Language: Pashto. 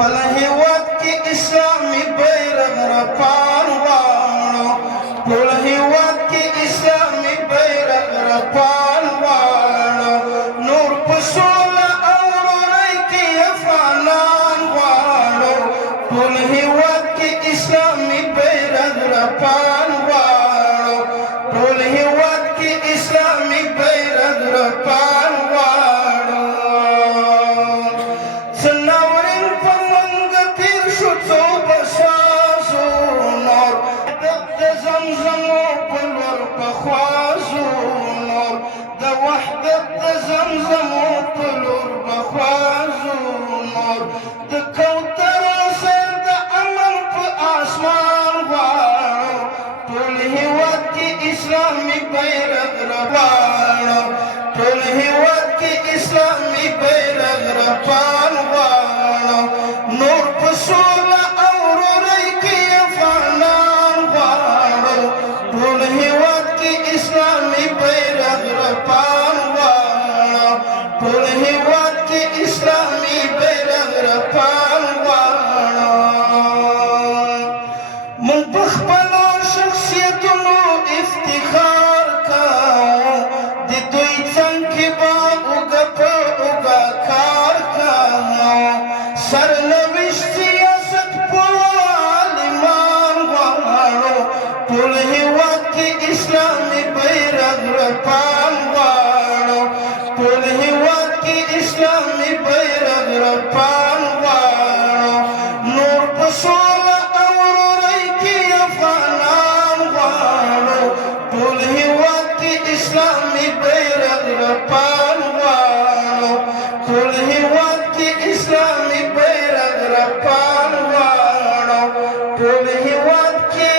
خپل هیواد کې اسلامي بیرغ رپان غواړو ټول هیواد کې اسلامي بیرغ رپان غواړو نور په سوله او ورورۍ کې افغانان غواړو ټول هیواد کې اسلامي بیرغ رپان غواړو ټول هیواد کې اسلامي بیرغ رپان غواړو څناورین په منګ تیر شو څو بسازو نور د زمزم په لور بخوازو نور د وحدت د زمزم په لور بخوازو نور د کوتر سر د امن په اسمان غواړو ټول هیواد کې اسلامي بیرغ رپاړو ټول هیواد کې اسلامي بیرغ رپان غواړو نور په سوله او ورورۍ کې افغانان غواړو ټول هیواد کې اسلامي بیرغ رپان غواړو ټول هیواد کې اسلامي بیرغ رپان غواړو موږ په خپلو شخصیتونو افتخار کوو د دوی څنګ کې به اوږه په اوږه کار کوو سرنوشت سیاست پوه عالمان غواړو ټول هیواد کې اسلامي بیرغ رپان غواړو ټول هیواد کې اسلامي بیرغ رپان غواړو نور په سوله او ورورۍ کې افغانان غواړو ټول هیواد کې اسلامي بیرغ رپان غواړو ټول هیواد کې اسلامي بیرغ رپان غواړو ټول هیواد کې